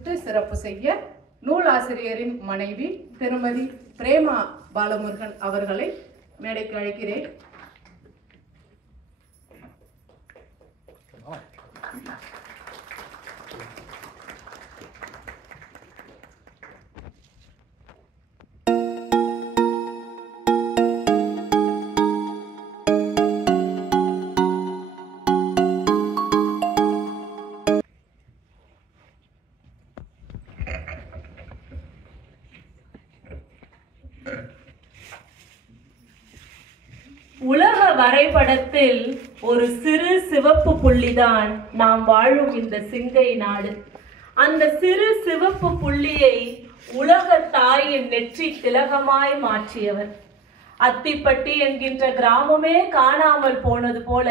குறித்து சிறப்பு செய்ய நூலாசிரியரின் மனைவி திருமதி பிரேமா பாலமுருகன் அவர்களை மேடைக்கு அழைக்கிறேன். உலக வரைபடத்தில் ஒரு சிறு சிவப்பு புள்ளிதான் நாம் வாழும் இந்த சிங்கை நாடு. அந்த சிறு சிவப்பு புள்ளியை உலக தாயின் நெற்றி திலகமாய் மாற்றியவர். அத்திப்பட்டி என்கின்ற கிராமமே காணாமல் போனது போல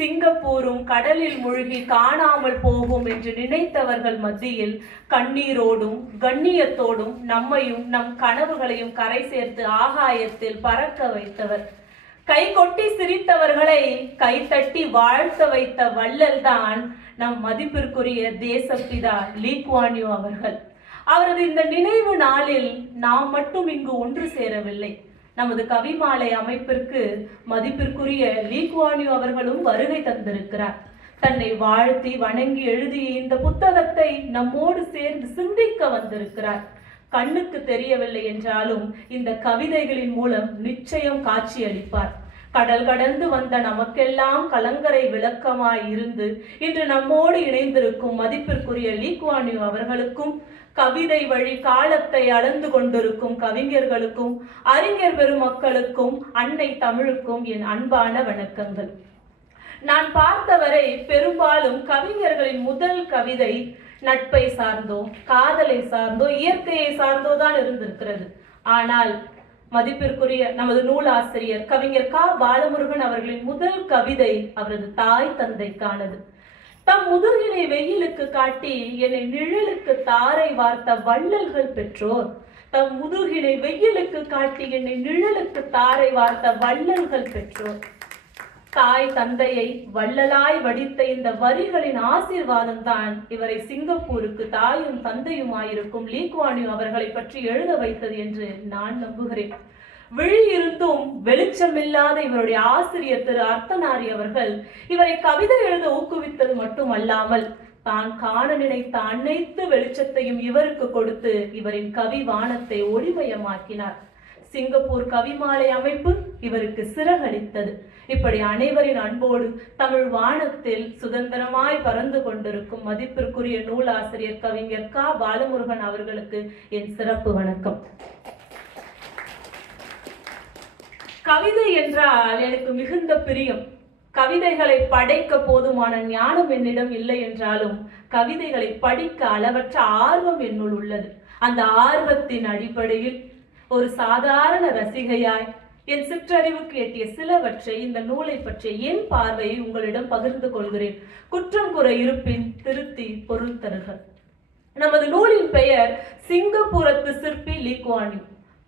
சிங்கப்பூரும் கடலில் மூழ்கி காணாமல் போகும் என்று நினைத்தவர்கள் மத்தியில் கண்ணீரோடும் கண்ணியத்தோடும் நம்மையும் நம் கனவுகளையும் கரை சேர்த்து ஆகாயத்தில் பறக்க வைத்தவர். கை கொட்டி சிரித்தவர்களை கைத்தட்டி வாழ்த்த வைத்த வள்ளல் தான் நம் மதிப்பிற்குரிய தேசப்பிதா லீ குவான் யூ அவர்கள். அவரது இந்த நினைவு நாளில் நாம் மட்டும் இங்கு ஒன்று சேரவில்லை. நமது கவிமாலை அமைப்பிற்கு மதிப்பிற்குரிய லீ குவான் யூ அவர்களும் வருகை தந்திருக்கிறார். தன்னை வாழ்த்தி வணங்கி எழுதிய இந்த புத்தகத்தை நம்மோடு சேர்ந்து சிந்திக்க வந்திருக்கிறார். கண்ணுக்கு தெரியவில்லை என்றாலும் இந்த கவிதைகளின் மூலம் நிச்சயம் காட்சியளிப்பார். கடல் கடந்து வந்த நமக்கெல்லாம் கலங்கரை விளக்கமாய் இருந்து இன்று நம்மோடு இணைந்திருக்கும் மதிப்பிற்குரிய லீ குவான் யூ அவர்களுக்கும், கவிதை வழி காலத்தை அளந்து கொண்டிருக்கும் கவிஞர்களுக்கும், அறிஞர் பெருமக்களுக்கும், அன்னை தமிழுக்கும் என் அன்பான வணக்கங்கள். நான் பார்த்தவரை பெரும்பாலும் கவிஞர்களின் முதல் கவிதை நட்பை சார்ந்தோ, காதலை சார்ந்தோ, இயற்கையை சார்ந்தோ தான் இருந்திருக்கிறது. ஆனால் மதிப்பிற்குரிய நமது நூலாசிரியர் கவிஞர் கா பாலமுருகன் அவர்களின் முதல் கவிதை அவரது தாய் தந்தைக்கானது. தம் முதுகினை வெயிலுக்கு காட்டி என்னை நிழலுக்கு தாரை வார்த்த வள்ளல்கள் பெற்றோர். தம் முதுகினை வெயிலுக்கு காட்டி என்னை நிழலுக்கு தாரை வார்த்த வள்ளல்கள் பெற்றோர். தாய் தந்தையை வள்ளலாய் வடித்த இந்த வரிகளின் ஆசீர்வாதம் தான் இவரை சிங்கப்பூருக்கு தாயும் தந்தையுமாயிருக்கும் லீ குவான் யூ அவர்களை பற்றி எழுத வைத்தது என்று நான் நம்புகிறேன். விழி இருந்தும் வெளிச்சமில்லாத இவருடைய ஆசிரியர் திரு அர்த்தநாரி அவர்கள் இவரை கவிதை எழுத ஊக்குவித்தது மட்டுமல்லாமல் தான் காண நினைத்த அனைத்து வெளிச்சத்தையும் இவருக்கு கொடுத்து இவரின் கவி வானத்தை ஒளிமயமாக்கினார். சிங்கப்பூர் கவிமாலை அமைப்பு இவருக்கு சிறகடித்தது. இப்படி அனைவரின் அன்போடு தமிழ் வானத்தில் சுதந்திரமாய் பறந்து கொண்டிருக்கும் மதிப்பிற்குரிய நூலாசிரியர் கவிஞர் கா பாலமுருகன் அவர்களுக்கு என் சிறப்பு வணக்கம். கவிதை என்றால் எனக்கு மிகுந்த பிரியம். கவிதைகளை படைக்க போதுமான ஞானம் என்னிடம் இல்லை என்றாலும் கவிதைகளை படிக்க அளவற்ற ஆர்வம் என்னுள் உள்ளது. அந்த ஆர்வத்தின் அடிப்படையில் ஒரு சாதாரண ரசிகையாய் என் சிற்றறிவுக்கு எட்டிய சிலவற்றை இந்த நூலை பற்றிய என் பார்வையை உங்களிடம் பகிர்ந்து கொள்கிறேன். குற்றம் குறை இருப்பின் திருத்தி பொருள் தருக. நமது நூலின் பெயர் சிங்கப்பூரத்து சிற்பி லீ குவான் யூ.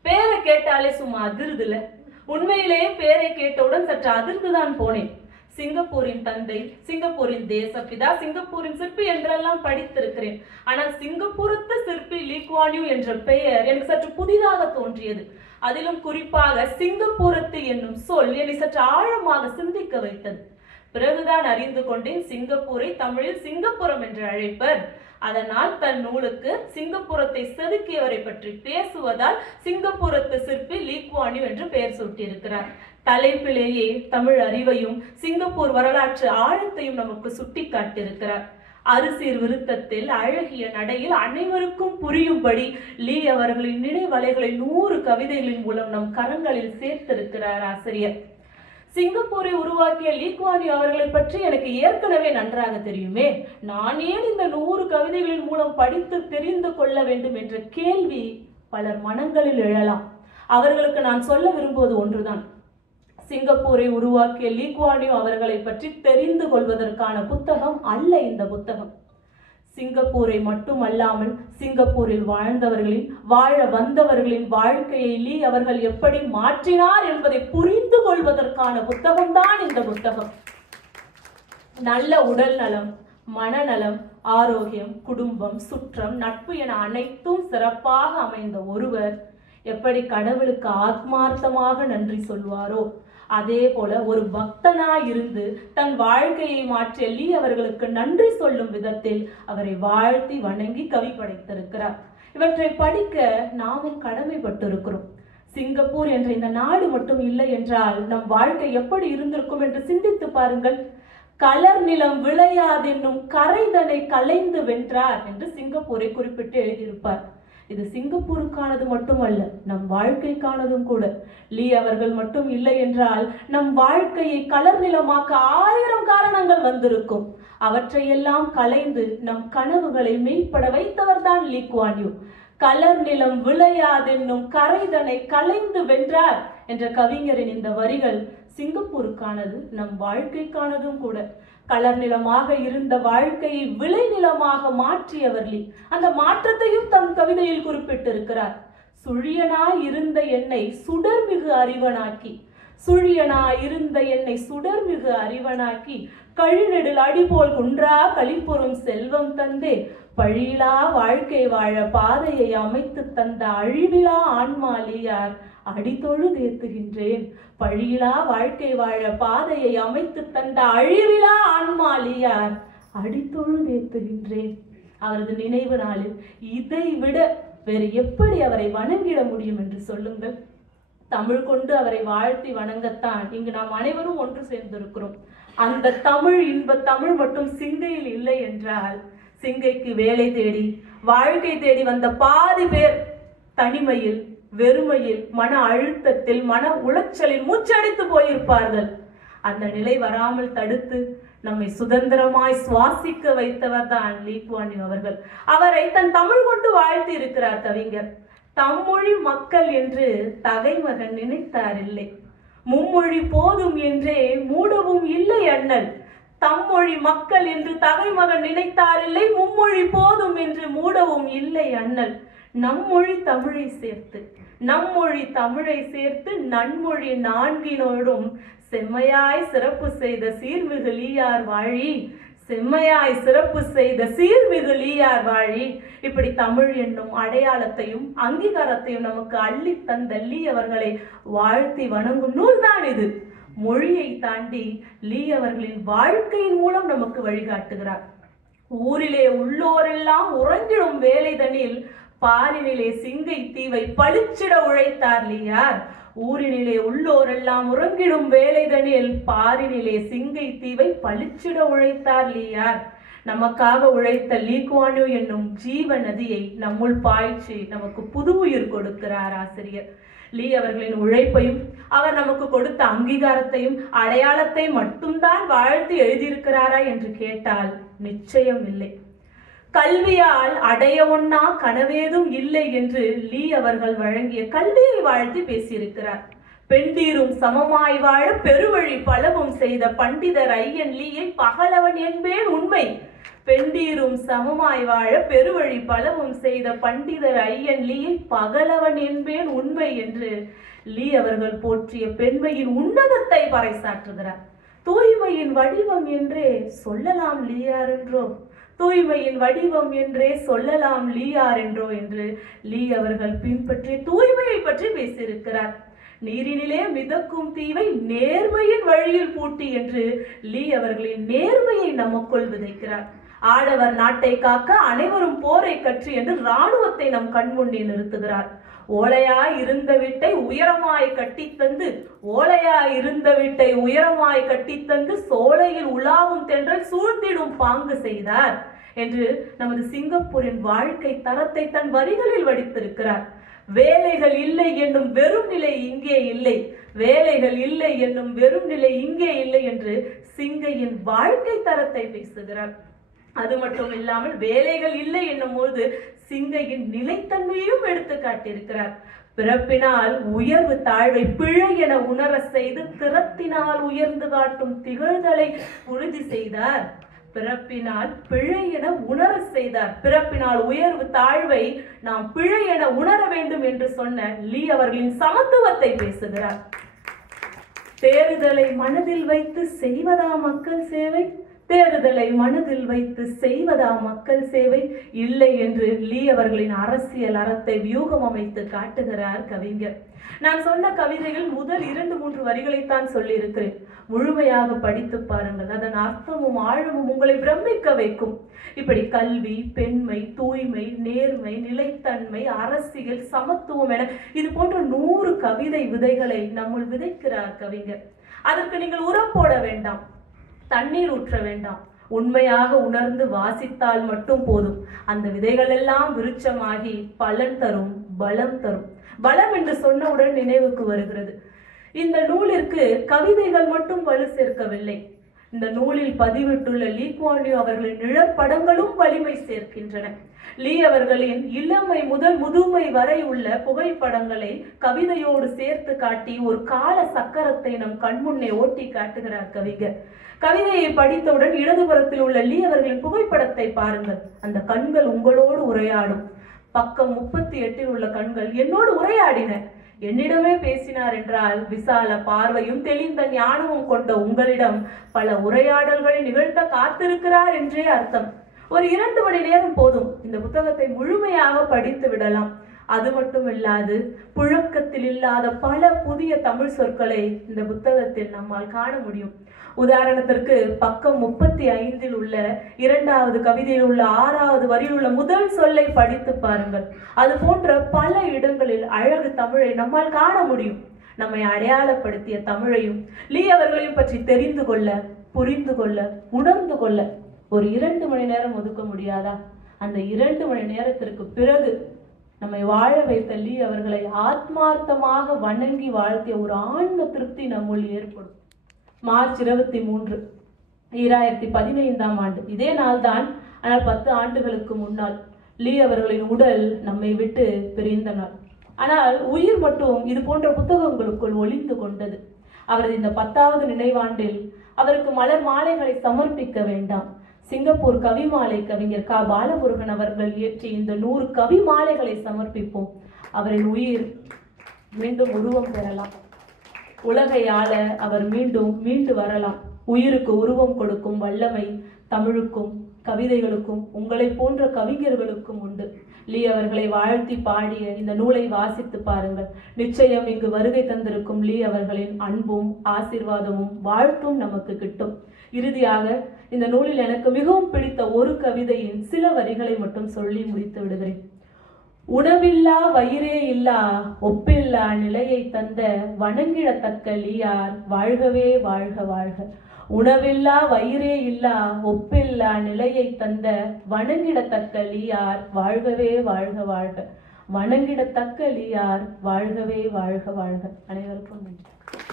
பேரை கேட்டாலே சும்மா அதிர்துல. உண்மையிலேயே பேரை கேட்டவுடன் சற்று அதிர்ந்துதான் போனேன். சிங்கப்பூரின் தந்தை, சிங்கப்பூரின் தேசப்பிதா, சிங்கப்பூரின் சிற்பி என்றெல்லாம் படித்திருக்கிறேன். ஆனால் சிங்கப்பூரத்து சிற்பி லீ குவான் யூ என்ற பெயர் எனக்கு சற்று புதிதாக தோன்றியது. அதிலும் குறிப்பாக சிங்கப்பூரத்து என்னும் சொல் என்னை சற்று ஆழமாக சிந்திக்க வைத்தது. பிறகுதான் அறிந்து கொண்டேன் சிங்கப்பூரை தமிழில் சிங்கப்புரம் என்று அழைப்பர். அதனால் தன் நூலுக்கு சிங்கப்பூரத்தை செதுக்கியவரை பற்றி பேசுவதால் சிங்கப்பூரத்து சிற்பி லீ குவான் யூ என்று பெயர் சூட்டியிருக்கிறார். தலைப்பிலேயே தமிழ் அறிவையும் சிங்கப்பூர் வரலாற்று ஆழத்தையும் நமக்கு சுட்டி காட்டியிருக்கிறார். அரிசீர் விருத்தத்தில் அழகிய நடையில் அனைவருக்கும் புரியும்படி லீ அவர்களின் நினைவலைகளை 100 கவிதைகளின் மூலம் நம் கரங்களில் சேர்த்திருக்கிறார் ஆசிரியர். சிங்கப்பூரை உருவாக்கிய லீ குவான் யூ அவர்களை பற்றி எனக்கு ஏற்கனவே நன்றாக தெரியுமே. நான் ஏன் இந்த 100 கவிதைகளின் மூலம் படித்து தெரிந்து கொள்ள வேண்டும் என்ற கேள்வி பலர் மனங்களில் எழலாம். அவர்களுக்கு நான் சொல்ல விரும்புவது ஒன்றுதான். சிங்கப்பூரை உருவாக்கிய லீ குவான் யூ அவர்களை பற்றி தெரிந்து கொள்வதற்கான புத்தகம் அல்ல இந்த புத்தகம். சிங்கப்பூரை மட்டுமல்லாமல் சிங்கப்பூரில் வாழ்ந்தவர்களின், வாழ வந்தவர்களின் வாழ்க்கையை லீ அவர்கள் எப்படி மாற்றினார் என்பதை புரிந்து கொள்வதற்கான புத்தகம்தான் இந்த புத்தகம். நல்ல உடல் நலம், மனநலம், ஆரோக்கியம், குடும்பம், சுற்றம், நட்பு என அனைத்தும் சிறப்பாக அமைந்த ஒருவர் எப்படி கடவுளுக்கு ஆத்மார்த்தமாக நன்றி சொல்வாரோ அதே போல ஒரு பக்தனாய் இருந்து தன் வாழ்க்கையை மாற்றிய லீ அவர்களுக்கு நன்றி சொல்லும் விதத்தில் அவரை வாழ்த்தி வணங்கி கவி படைத்திருக்கிறார். இவற்றை படிக்க நாமும் கடமைப்பட்டிருக்கிறோம். சிங்கப்பூர் என்ற இந்த நாடு மட்டும் இல்லை என்றால் நம் வாழ்க்கை எப்படி இருந்திருக்கும் என்று சிந்தித்து பாருங்கள். கலர் நிலம் விளையாதென்னும் கரைதனை கலைந்து வென்றார் என்று சிங்கப்பூரை குறிப்பிட்டு எழுதியிருப்பார். இது சிங்கப்பூருக்கானது மட்டுமல்ல, நம் வாழ்க்கைக்கானதும் கூட. லீ அவர்கள் மட்டும் இல்லை என்றால் நம் வாழ்க்கையை கலர் நிலமாக்க 1000 காரணங்கள் வந்திருக்கும். அவற்றையெல்லாம் கலைந்து நம் கனவுகளை மெய்ப்பட வைத்தவர் தான் லீ குவான் யூ. கலர் நிலம் விளையாதென்னும் கரைதனை கலைந்து வென்றார் என்ற கவிஞரின் இந்த வரிகள் சிங்கப்பூருக்கானது, நம் வாழ்க்கைக்கானதும் கூட. கலர் நிலமாக இருந்த வாழ்க்கையை விளை நிலமாக மாற்றியவர் லீ. அந்த மாற்றத்தையும் தம் கவிதையில் குறிப்பிட்டிருக்கிறார். சுழியனாய் இருந்த என்னை சுடர்மிகு அறிவனாக்கி, சுழியனாய் இருந்த என்னை சுடர்மிகு அறிவனாக்கி, கழிநெடில் அடிபோல் குன்றா களிப்பொறும் செல்வம் தந்தே, பழியிலா வாழ்க்கை வாழ பாதையை அமைத்து தந்த அழிவிலா ஆன்மா லீயார் அடித்தொழு தேத்துகின்றேன். பழியிலா வாழ்க்கை வாழ பாதையை அமைத்து தந்த அழிவிலா ஆன்மா லீயார் அடித்தொழு தேத்துகின்றேன். அவரது நினைவு நாளில் இதை விட வேறு எப்படி அவரை வணங்கிட முடியும் என்று சொல்லுங்கள். தமிழ் கொண்டு அவரை வாழ்த்தி வணங்கத்தான் இங்கு நாம் அனைவரும் ஒன்று சேர்ந்திருக்கிறோம். அந்த தமிழ், இன்ப தமிழ் மட்டும் சிங்கையில் இல்லை என்றால் சிங்கைக்கு வேலை தேடி வாழ்க்கை தேடி வந்த பாதி பேர் தனிமையில், வெறுமையில், மன அழுத்தத்தில், மன உளைச்சலில் மூச்சடைத்து போயிருப்பார்கள். அந்த நிலை வராமல் தடுத்து நம்மை சுதந்திரமாய் சுவாசிக்க வைத்தவர் தான் லீ குவான் யூ அவர்கள். அவரை தன் தமிழ் கொண்டு வாழ்த்தி இருக்கிறார் கவிஞர். தம்மொழி மக்கள் என்று தகைமகன் நினைத்தார் இல்லை, மும்மொழி போதும் என்றே மூடவும் இல்லை அண்ணல். தம்மொழி மக்கள் என்று தகைமகன் நினைத்தார் இல்லை, மும்மொழி போதும் என்று மூடவும் இல்லை அண்ணல். நம்மொழி தமிழை சேர்த்து, நம்மொழி தமிழை சேர்த்து நன்மொழி நான்கினோடும் செம்மையாய் சிறப்பு செய்த சீர்மிகு லீயார் வாழி, செம்மையாய் சிறப்பு செய்த சீர்மிகு லீயார் வாழி. இப்படி தமிழ் என்னும் அடையாளத்தையும் அங்கீகாரத்தையும் நமக்கு அள்ளி தந்த லீ அவர்களை வாழ்த்தி வணங்கும் நூல் தான் இது. மொழியை தாண்டி லீ அவர்களின் வாழ்க்கையின் மூலம் நமக்கு வழிகாட்டுகிறார். ஊரிலே உள்ளோரெல்லாம் உறங்கிடும் வேலைதனில் பாரினிலே சிங்கை தீவை பளிச்சிட உழைத்தார் லீயார். ஊரினிலே உள்ளோரெல்லாம் உறங்கிடும் வேலைதனில் பாரினிலே சிங்கை தீவை பளிச்சிட உழைத்தார் லீயார். நமக்காக உழைத்த லீ குவான் யூ என்னும் ஜீவ நதியை நம்முள் பாய்ச்சி நமக்கு புது உயிர் கொடுக்கிறார் ஆசிரியர். லீ அவர்களின் உழைப்பையும் அவர் நமக்கு கொடுத்த அங்கீகாரத்தையும் அடையாளத்தை மட்டும்தான் வாழ்த்து எழுதியிருக்கிறாரா என்று கேட்டால் நிச்சயம் இல்லை. கல்வியால் அடைய ஒண்ணா கனவேதும் இல்லை என்று லீ அவர்கள் வழங்கிய கல்வியை வாழ்த்தி பேசியிருக்கிறார். பெண்டீரும் சமமாய் வாழ பெருவழி பலவும் செய்த பண்டிதர் ஐயன் லீயை பகலவன் என்பேன் உண்மை. பெண்டீரும் சமமாய் வாழ பெருவழி பலவும் செய்த பண்டிதர் ஐயன் லீயை பகலவன் என்பேன் உண்மை என்று லீ அவர்கள் போற்றிய பெண்மையின் உன்னதத்தை பறைசாற்றுகிறார். தூய்மையின் வடிவம் என்றே சொல்லலாம் லீயார் என்றோ, தூய்மையின் வடிவம் என்றே சொல்லலாம் லீயார் என்றோ என்று லீ அவர்கள் பின்பற்றி தூய்மையை பற்றி பேசியிருக்கிறார். நீரினிலே மிதக்கும் தீவை நேர்மையின் வழியில் பூட்டி என்று லீ அவர்களின் நேர்மையை நமக்குள் விதைக்கிறார். ஆடவர் நாட்டை காக்க அனைவரும் போரை கற்று என்று இராணுவத்தை நம் கண்முன்னே நிறுத்துகிறார். ஓலையாய் இருந்த வீட்டை உயரமாய் கட்டித்தந்து, ஓலையாய் இருந்த வீட்டை உயரமாய் கட்டித்தந்து சோலையில் உலாவும் தென்றல் சூழ்ந்திடும் பாங்கு செய்தார் என்று நமது சிங்கப்பூரின் வாழ்க்கை தரத்தை தன் வரிகளில் வடித்திருக்கிறார். வேலைகள் இல்லை என்னும் வெறும் நிலை இங்கே இல்லை, வேலைகள் இல்லை என்னும் வெறும் நிலை இங்கே இல்லை என்று சிங்கையின் வாழ்க்கை தரத்தை பேசுகிறார். அது மட்டும் இல்லாமல் வேலைகள் இல்லை என்னும் போது சிங்கையின் நிலைத்தன்மையும் எடுத்து காட்டியிருக்கிறார். பிறப்பினால் உயர்வு தாழ்வை பிழை என உணர செய்து திறத்தினால் உயர்ந்து காட்டும் திகழ்தலை உறுதி செய்தார். பிறப்பினால் பிழை என உணர செய்தார். பிறப்பினால் உயர்வு தாழ்வை நாம் பிழை என உணர வேண்டும் என்று சொன்ன லீ அவர்களின் சமத்துவத்தை பேசுகிறார். தேறுதலை மனதில் வைத்து செய்வதா மக்கள் சேவை, தேர்தலை மனதில் வைத்து செய்வதா மக்கள் சேவை? இல்லை என்று லீ அவர்களின் அரசியல் அறத்தை வியூகம் அமைத்து காட்டுகிறார் கவிஞர். நான் சொன்ன கவிதைகள் முதல் 2-3 வரிகளைத்தான் சொல்லி இருக்கிறேன். முழுமையாக படித்து பாருங்கள். அதன் அர்த்தமும் ஆழமும் உங்களை பிரமிக்க வைக்கும். இப்படி கல்வி, பெண்மை, தூய்மை, நேர்மை, நிலைத்தன்மை, அரசியல், சமத்துவம் என இது போன்ற 100 கவிதை விதைகளை நம்முள் விதைக்கிறார் கவிஞர். அதற்கு நீங்கள் உரம் போட வேண்டாம், தண்ணீர் ஊற்ற வேண்டாம். உண்மையாக உணர்ந்து வாசித்தால் மட்டும் போதும். அந்த விதைகள் எல்லாம் விருட்சமாகி பலன் தரும், பலம் தரும். பலம் என்று சொன்னவுடன் நினைவுக்கு வருகிறது, இந்த நூலிற்கு கவிதைகள் மட்டும் வலு சேர்க்கவில்லை. இந்த நூலில் பதிவிட்டுள்ள லீ குவான் யூ அவர்களின் நிழற்படங்களும் வலிமை சேர்க்கின்றன. லீ அவர்களின் இளமை முதல் முதுமை வரை உள்ள புகைப்படங்களை கவிதையோடு சேர்த்து காட்டி ஒரு கால சக்கரத்தை நம் கண்முன்னே ஓட்டி காட்டுகிறார் கவிஞர். கவிதையை படித்தவுடன் இடதுபுறத்தில் உள்ள லீ அவர்களின் புகைப்படத்தை பாருங்கள். அந்த கண்கள் உங்களோடு உரையாடும். பக்கம் 38 உள்ள கண்கள் என்னோடு உரையாடின. என்னிடமே பேசினார் என்றால் விசால பார்வையும் தெளிந்த ஞானமும் கொண்ட உங்களிடம் பல உரையாடல்களை நிகழ்த்த காத்திருக்கிறார் என்றே அர்த்தம். ஒரு 2 மணி நேரம் போதும். இந்த புத்தகத்தை முழுமையாக படித்து விடலாம். அது மட்டும் இல்லாது புழக்கத்தில் இல்லாத பல புதிய தமிழ் சொற்களை இந்த புத்தகத்தில் நம்மால் காண முடியும். உதாரணத்திற்கு பக்கம் 35 உள்ள 2வது கவிதையில் உள்ள 6வது வரியில் உள்ள முதல் சொல்லை படித்து பாருங்கள். அது போன்ற பல இடங்களில் அழகு தமிழை நம்மால் காண முடியும். நம்மை அடையாளப்படுத்திய தமிழையும் லீ அவர்களையும் பற்றி தெரிந்து கொள்ள, புரிந்து கொள்ள, உணர்ந்து கொள்ள ஒரு 2 மணி நேரம் ஒதுக்க முடியாதா? அந்த 2 மணி நேரத்திற்கு பிறகு நம்மை வாழ வைத்த லீ அவர்களை ஆத்மார்த்தமாக வணங்கி வாழ்த்திய ஒரு ஆன்ம திருப்தி நம்முள் ஏற்படும். மார்ச் 23, 2015ஆம் ஆண்டு இதே நாள்தான். ஆனால் 10 ஆண்டுகளுக்கு முன்னால் லீ அவர்களின் உடல் நம்மை விட்டு பிரிந்த நாள். ஆனால் உயிர் மட்டும் இது போன்ற புத்தகங்களுக்குள் ஒளிந்து கொண்டது. அவரது இந்த 10வது நினைவாண்டில் அவருக்கு மலர் மாலைகளை சமர்ப்பிக்க வேண்டாம். சிங்கப்பூர் கவிமாலை கவிஞர் க. பாலமுருகன் அவர்கள் இயற்றி இந்த 100 கவி மாலைகளை சமர்ப்பிப்போம். அவரின் உயிர் மீண்டும் உருவம் பெறலாம். உலகை ஆள அவர் மீண்டு வரலாம். உயிருக்கு உருவம் கொடுக்கும் வல்லமை தமிழுக்கும் கவிதைகளுக்கும் உங்களை போன்ற கவிஞர்களுக்கும் உண்டு. லீ அவர்களை வாழ்த்தி பாடிய இந்த நூலை வாசித்து பாருங்கள். நிச்சயம் இங்கு வருகை தந்திருக்கும் லீ அவர்களின் அன்பும் ஆசீர்வாதமும் வாழ்த்தும் நமக்கு கிட்டும். இறுதியாக இந்த நூலில் எனக்கு மிகவும் பிடித்த ஒரு கவிதையின் சில வரிகளை மட்டும் சொல்லி முடித்து விடுகிறேன். உணவில்லா வயிறே இல்லா ஒப்பில்லா நிலையை தந்த வணங்கிடத்தக்க லீயார் வாழ்கவே வாழ்க வாழ்க. உணவில்லா வயிறே இல்லா ஒப்பில்லா நிலையை தந்த வணங்கிடத்தக்க லீயார் வாழ்கவே வாழ்க வாழ்க. வணங்கிடத்தக்க லீயார் வாழ்கவே வாழ்க வாழ்க. அனைவருக்கும் நன்றி.